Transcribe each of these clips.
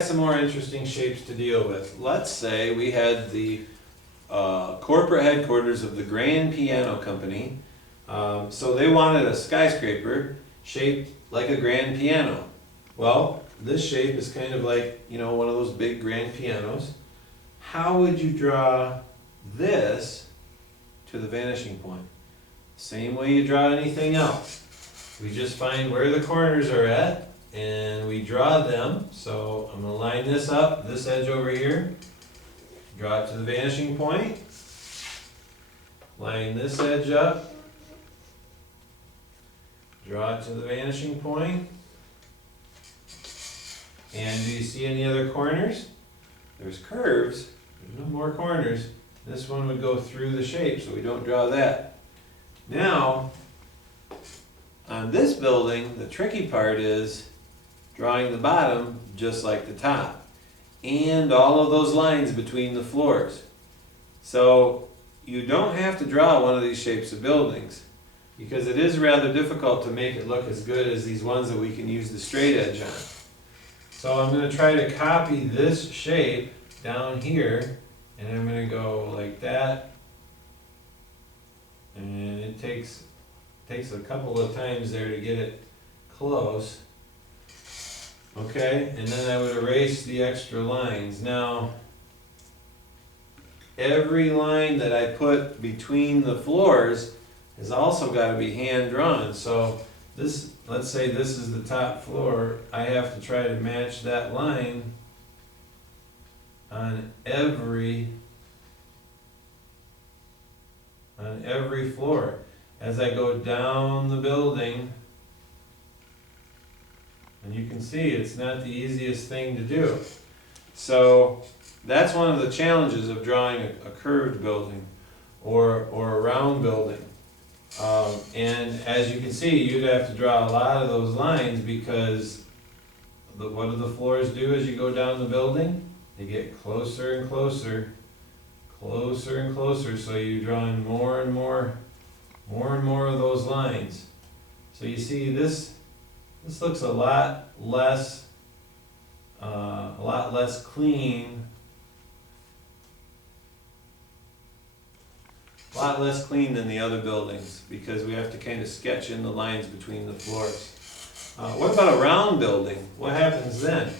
Some more interesting shapes to deal with. Let's say we had the corporate headquarters of the Grand Piano Company. So they wanted a skyscraper shaped like a grand piano. Well, this shape is kind of like, one of those big grand pianos. How would you draw this to the vanishing point? Same way you draw anything else. We just find where the corners are at and we draw them. So I'm going to line this up, this edge over here, draw it to the vanishing point, line this edge up, draw it to the vanishing point. And do you see any other corners? There's curves, there's no more corners. This one would go through the shape, so we don't draw that. Now, on this building, the tricky part is drawing the bottom just like the top, and all of those lines between the floors. So you don't have to draw one of these shapes of buildings, because it is rather difficult to make it look as good as these ones that we can use the straight edge on. So I'm going to try to copy this shape down here, and I'm going to go like that, and it takes a couple of times there to get it close. Okay, and then I would erase the extra lines. Now, every line that I put between the floors has also got to be hand drawn. So this, let's say this is the top floor, I have to try to match that line on every floor. As I go down the building, and you can see it's not the easiest thing to do. So that's one of the challenges of drawing a curved building or a round building. And as you can see, you'd have to draw a lot of those lines, because what do the floors do as you go down the building? They get closer and closer, closer and closer, so you're drawing more and more of those lines. So you see this looks a lot less clean. A lot less clean than the other buildings, because we have to kind of sketch in the lines between the floors. What about a round building? What happens then?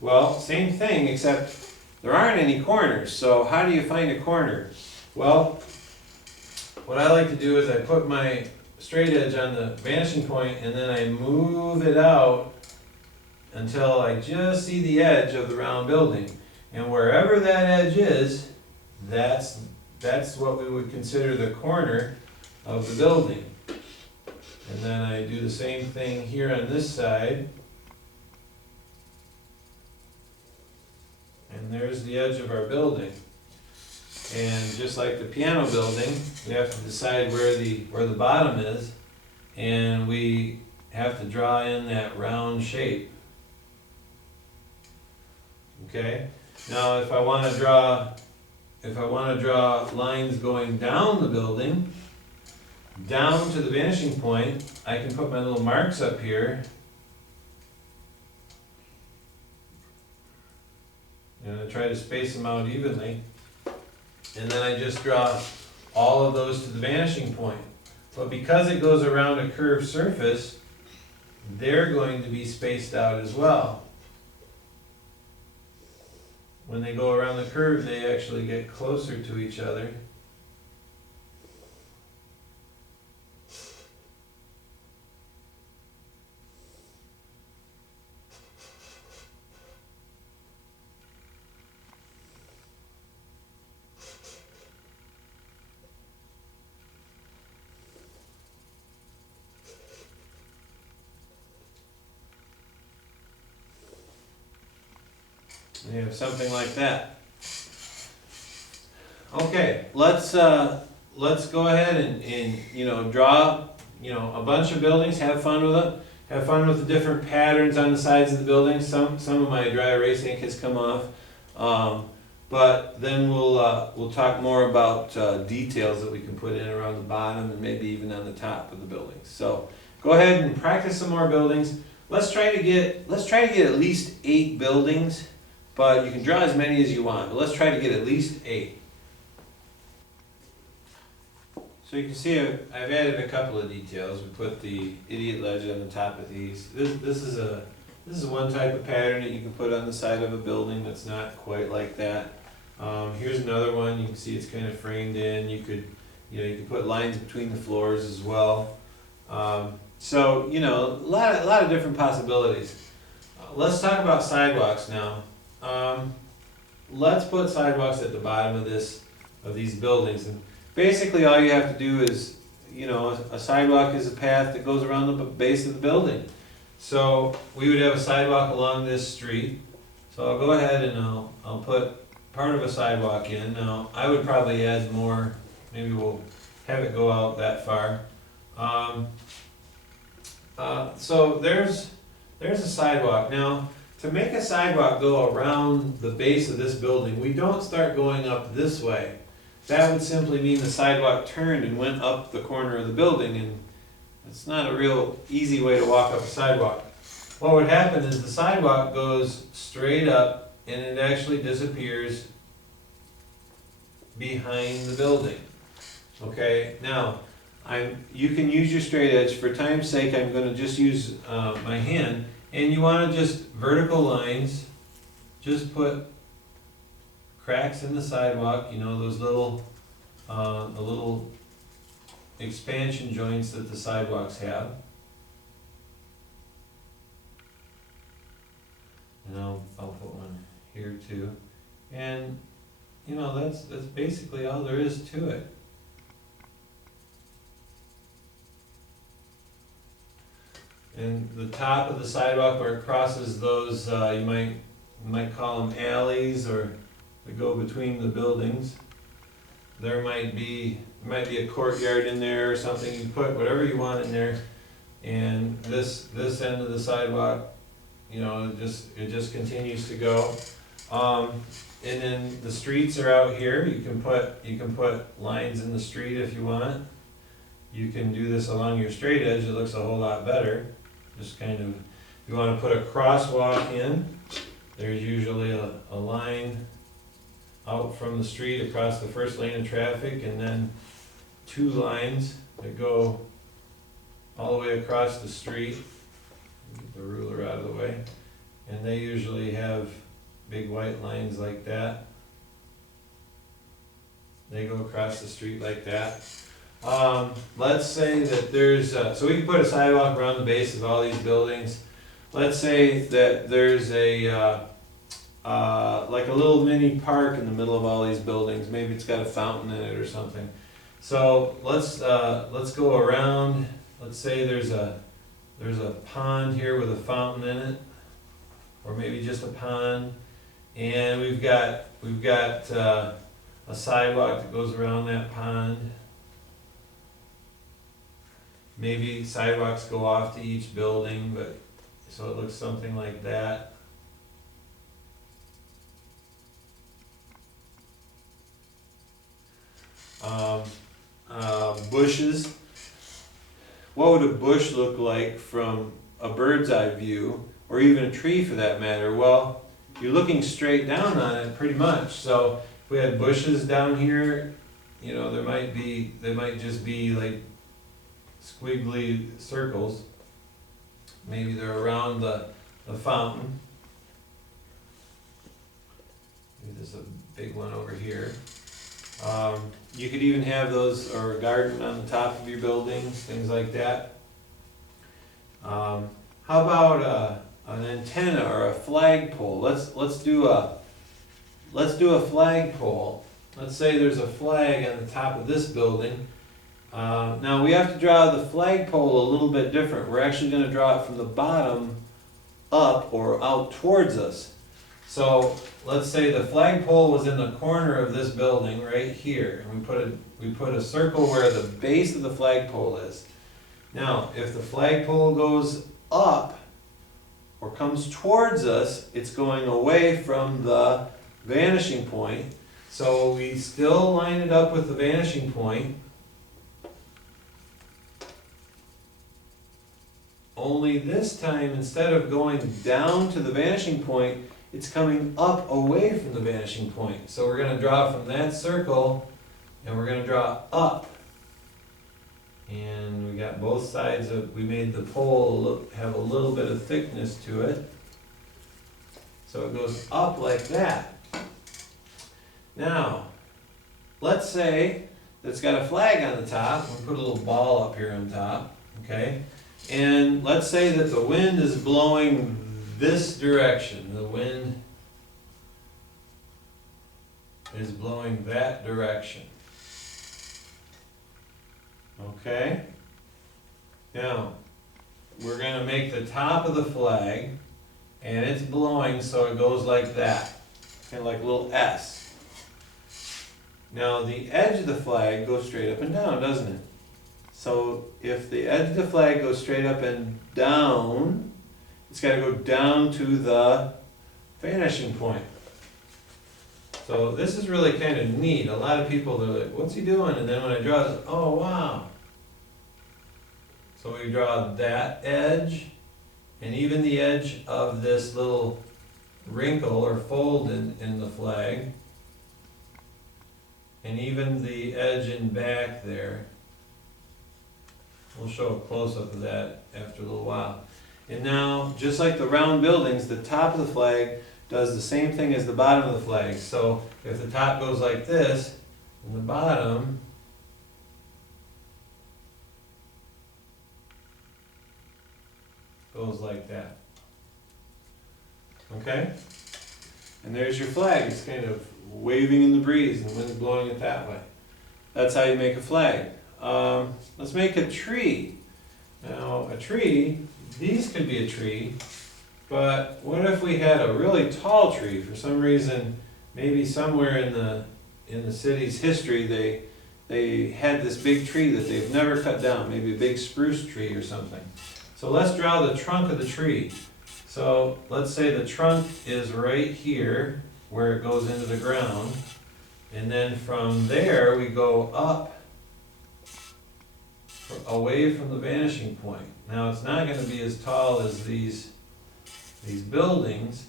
Well, same thing, except there aren't any corners. So how do you find a corner? Well, what I like to do is I put my straight edge on the vanishing point, and then I move it out until I just see the edge of the round building. And wherever that edge is, that's what we would consider the corner of the building. And then I do the same thing here on this side. And there's the edge of our building. And just like the piano building, we have to decide where the bottom is, and we have to draw in that round shape. Okay? Now if I want to draw lines going down the building, down to the vanishing point, I can put my little marks up here. And I try to space them out evenly. And then I just draw all of those to the vanishing point. But because it goes around a curved surface, they're going to be spaced out as well. When they go around the curve, they actually get closer to each other. You have something like that. Okay, let's go ahead and draw a bunch of buildings. Have fun with it. Have fun with the different patterns on the sides of the building. Some of my dry erase ink has come off, but then we'll talk more about details that we can put in around the bottom and maybe even on the top of the buildings. So go ahead and practice some more buildings. Let's try to get at least 8 buildings. but you can draw as many as you want. But let's try to get at least 8. So you can see I've added a couple of details. We put the idiot ledge on the top of these. This is one type of pattern that you can put on the side of a building that's not quite like that. Here's another one. You can see it's kind of framed in. You could put lines between the floors as well. So a lot of different possibilities. Let's talk about sidewalks now. Let's put sidewalks at the bottom of these buildings. And basically all you have to do is, a sidewalk is a path that goes around the base of the building. So we would have a sidewalk along this street. So I'll go ahead and I'll put part of a sidewalk in. Now I would probably add more, maybe we'll have it go out that far. So there's a sidewalk. Now to make a sidewalk go around the base of this building, we don't start going up this way. That would simply mean the sidewalk turned and went up the corner of the building, and it's not a real easy way to walk up a sidewalk. What would happen is the sidewalk goes straight up and it actually disappears behind the building. Okay, now you can use your straight edge. For time's sake, I'm going to just use my hand, and you want to just vertical lines, just put cracks in the sidewalk, those little the little expansion joints that the sidewalks have. And I'll put one here too. And that's basically all there is to it. And the top of the sidewalk where it crosses those, you might call them alleys, or that go between the buildings. There might be a courtyard in there or something. You put whatever you want in there, and this end of the sidewalk, it just continues to go. And then the streets are out here. You can put lines in the street if you want. You can do this along your straight edge. It looks a whole lot better. Just kind of, if you want to put a crosswalk in, there's usually a line out from the street across the first lane of traffic, and then 2 lines that go all the way across the street. Get the ruler out of the way. And they usually have big white lines like that. They go across the street like that. Let's say that there's, so we can put a sidewalk around the base of all these buildings. Let's say that there's like a little mini park in the middle of all these buildings. Maybe it's got a fountain in it or something. So let's go around. Let's say there's a pond here with a fountain in it, or maybe just a pond, and we've got a sidewalk that goes around that pond. Maybe sidewalks go off to each building, but so it looks something like that. Bushes. What would a bush look like from a bird's eye view, or even a tree for that matter? Well, you're looking straight down on it pretty much. So if we had bushes down here, they might just be like squiggly circles. Maybe they're around the fountain. Maybe there's a big one over here. You could even have those, or a garden on the top of your buildings, things like that. How about an antenna or a flagpole? Let's do a flagpole. Let's say there's a flag on the top of this building. Now we have to draw the flagpole a little bit different. We're actually going to draw it from the bottom up or out towards us. So let's say the flagpole was in the corner of this building right here, and we put a circle where the base of the flagpole is. Now, if the flagpole goes up or comes towards us, it's going away from the vanishing point. So we still line it up with the vanishing point. Only this time, instead of going down to the vanishing point, it's coming up away from the vanishing point. So we're going to draw from that circle, and we're going to draw up. And we got both sides of, we made the pole have a little bit of thickness to it. So it goes up like that. Now, let's say it's got a flag on the top. We'll put a little ball up here on top, okay? And let's say that the wind is blowing this direction. The wind is blowing that direction. Okay? Now, we're going to make the top of the flag, and it's blowing so it goes like that. Kind of like a little S. Now, the edge of the flag goes straight up and down, doesn't it? So, if the edge of the flag goes straight up and down, it's got to go down to the vanishing point. So this is really kind of neat. A lot of people, they're like, what's he doing? And then when I draw this, oh wow. So we draw that edge, and even the edge of this little wrinkle or fold in the flag, and even the edge in back there. We'll show a close-up of that after a little while. And now, just like the round buildings, the top of the flag does the same thing as the bottom of the flag. So if the top goes like this, and the bottom goes like that. Okay? And there's your flag. It's kind of waving in the breeze and the wind's blowing it that way. That's how you make a flag. Let's make a tree. Now, a tree, these could be a tree, but what if we had a really tall tree? For some reason, maybe somewhere in the city's history, they had this big tree that they've never cut down, maybe a big spruce tree or something. So let's draw the trunk of the tree. So let's say the trunk is right here, where it goes into the ground, and then from there we go up away from the vanishing point. Now it's not going to be as tall as these buildings.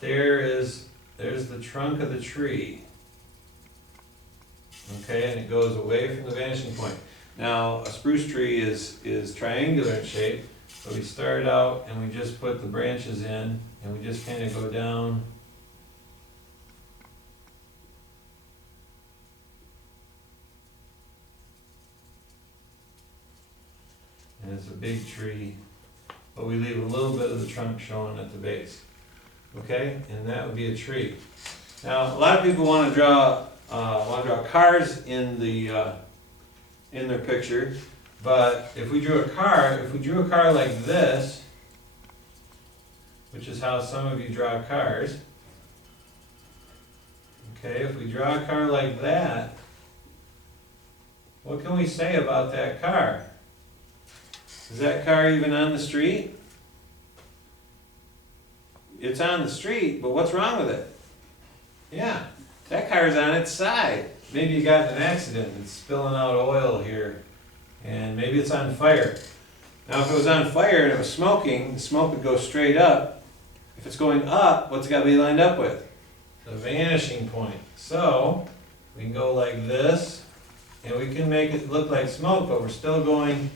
There's the trunk of the tree. Okay, and it goes away from the vanishing point. Now a spruce tree is triangular in shape, so we start out and we just put the branches in and we just kind of go down. And it's a big tree, but we leave a little bit of the trunk showing at the base. Okay, and that would be a tree. Now, a lot of people want to draw cars in their picture, but if we drew a car like this, which is how some of you draw cars. Okay, if we draw a car like that, what can we say about that car? Is that car even on the street? It's on the street, but what's wrong with it? Yeah, that car's on its side. Maybe you got in an accident, it's spilling out oil here, and maybe it's on fire. Now if it was on fire and it was smoking, the smoke would go straight up. If it's going up, what's it got to be lined up with? The vanishing point. So we can go like this, and we can make it look like smoke, but we're still going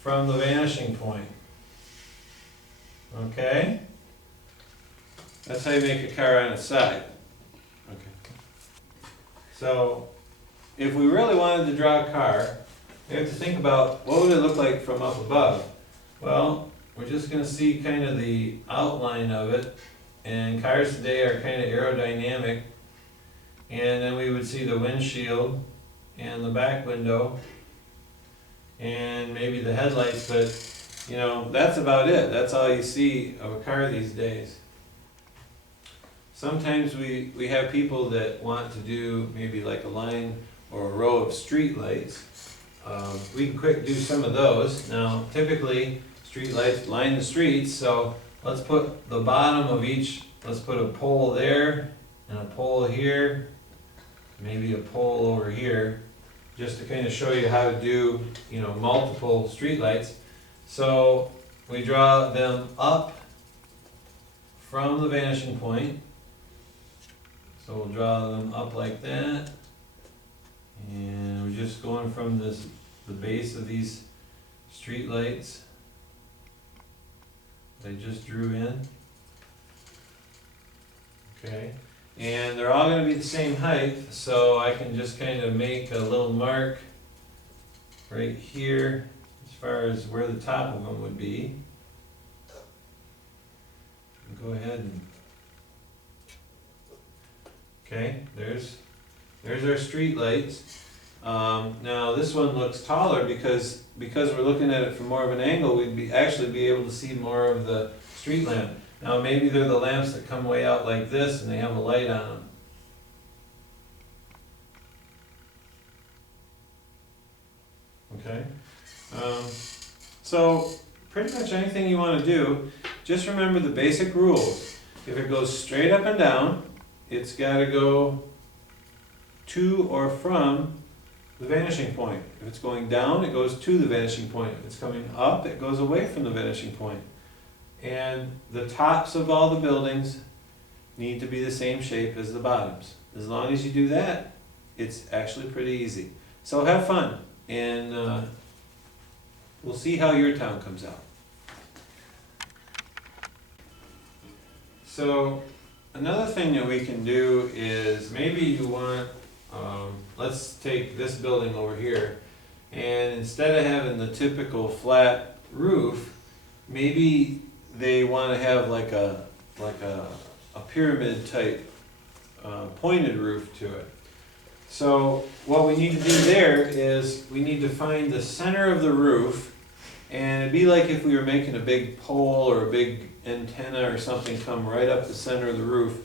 from the vanishing point. Okay? That's how you make a car on its side. Okay. So, if we really wanted to draw a car, we have to think about what would it look like from up above. Well, we're just going to see kind of the outline of it, and cars today are kind of aerodynamic, and then we would see the windshield and the back window and maybe the headlights, but you know, that's about it. That's all you see of a car these days. Sometimes we have people that want to do maybe like a line or a row of street lights. We can quick do some of those. Now typically street lights line the streets, so let's put the bottom of each, let's put a pole there and a pole here, maybe a pole over here, just to kind of show you how to do, you know, multiple street lights. So we draw them up from the vanishing point. So we'll draw them up like that. And we're just going from the base of these street lights that I just drew in. Okay, and they're all going to be the same height, so I can just kind of make a little mark right here as far as where the top of them would be. And go ahead and, okay, there's our street lights. Now this one looks taller because we're looking at it from more of an angle. We'd actually be able to see more of the street lamp. Now maybe they're the lamps that come way out like this and they have a light on them. Okay, so pretty much anything you want to do, just remember the basic rules. If it goes straight up and down, it's got to go to or from the vanishing point. If it's going down, it goes to the vanishing point. If it's coming up, it goes away from the vanishing point. And the tops of all the buildings need to be the same shape as the bottoms. As long as you do that, it's actually pretty easy. So have fun, and we'll see how your town comes out. So another thing that we can do is maybe you want, let's take this building over here, and instead of having the typical flat roof, maybe they want to have like a pyramid type pointed roof to it. So what we need to do there is we need to find the center of the roof, and it'd be like if we were making a big pole or a big antenna or something come right up the center of the roof,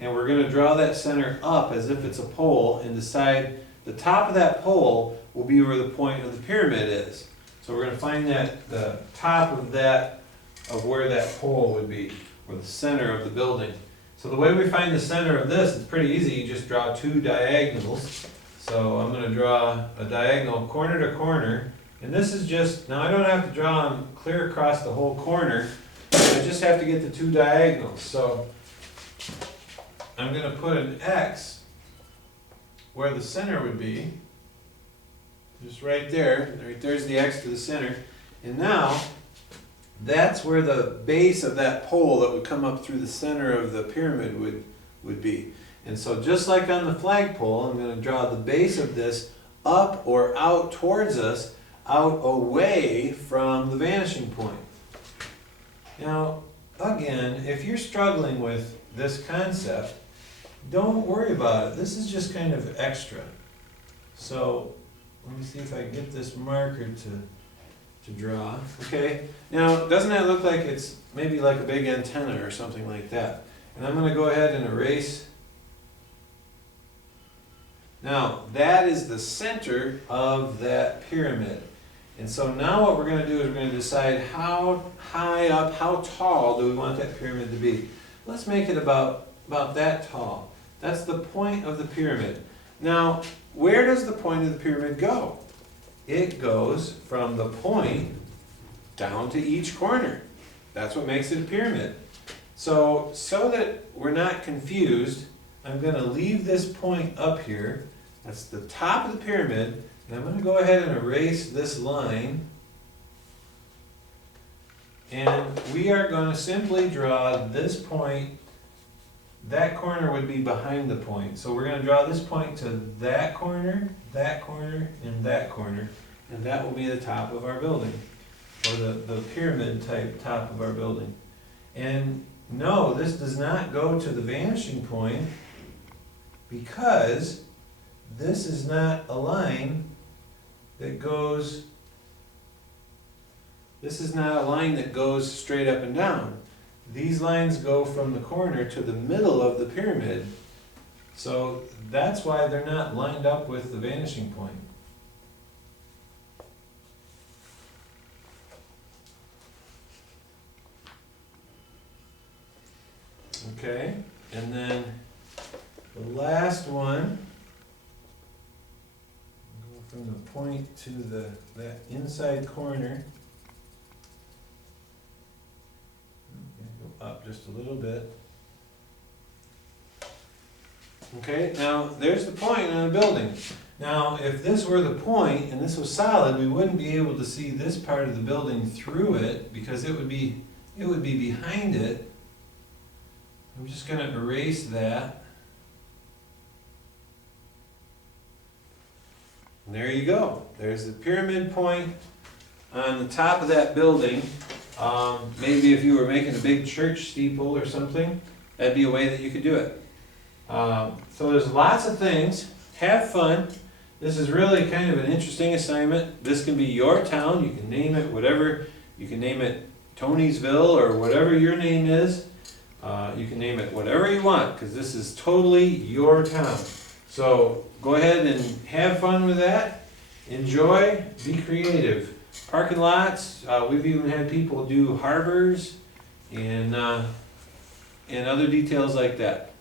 and we're going to draw that center up as if it's a pole and decide the top of that pole will be where the point of the pyramid is. So we're going to find that the top of that of where that pole would be, or the center of the building. So the way we find the center of this is pretty easy. You just draw two diagonals. So I'm going to draw a diagonal corner to corner, and this is just, now I don't have to draw them clear across the whole corner, I just have to get the two diagonals. So I'm going to put an X where the center would be, just right there. Right there's the X to the center. And now that's where the base of that pole that would come up through the center of the pyramid would be. And so just like on the flagpole, I'm going to draw the base of this up or out towards us, out away from the vanishing point. Now, again, if you're struggling with this concept, don't worry about it. This is just kind of extra. So let me see if I can get this marker to draw. Okay, now doesn't that look like it's maybe like a big antenna or something like that? And I'm going to go ahead and erase. Now that is the center of that pyramid. And so now what we're going to do is we're going to decide how high up, how tall do we want that pyramid to be. Let's make it about that tall. That's the point of the pyramid. Now, where does the point of the pyramid go? It goes from the point down to each corner. That's what makes it a pyramid. So that we're not confused, I'm going to leave this point up here. That's the top of the pyramid. And I'm going to go ahead and erase this line. And we are going to simply draw this point. That corner would be behind the point. So we're going to draw this point to that corner, and that corner. And that will be the top of our building, or the pyramid type top of our building. And no, this does not go to the vanishing point, because this is not a line that goes, straight up and down. These lines go from the corner to the middle of the pyramid. So that's why they're not lined up with the vanishing point. Okay, and then the last one, go from the point to that inside corner. Go up. up just a little bit. Okay, now there's the point on the building. Now, if this were the point and this was solid, we wouldn't be able to see this part of the building through it because it would be behind it. I'm just going to erase that. And there you go. There's the pyramid point on the top of that building. Maybe if you were making a big church steeple or something, that'd be a way that you could do it. So there's lots of things. Have fun. This is really kind of an interesting assignment. This can be your town. You can name it whatever. You can name it Tony'sville or whatever your name is. You can name it whatever you want because this is totally your town. So go ahead and have fun with that. Enjoy. Be creative. Parking lots. We've even had people do harbors and other details like that.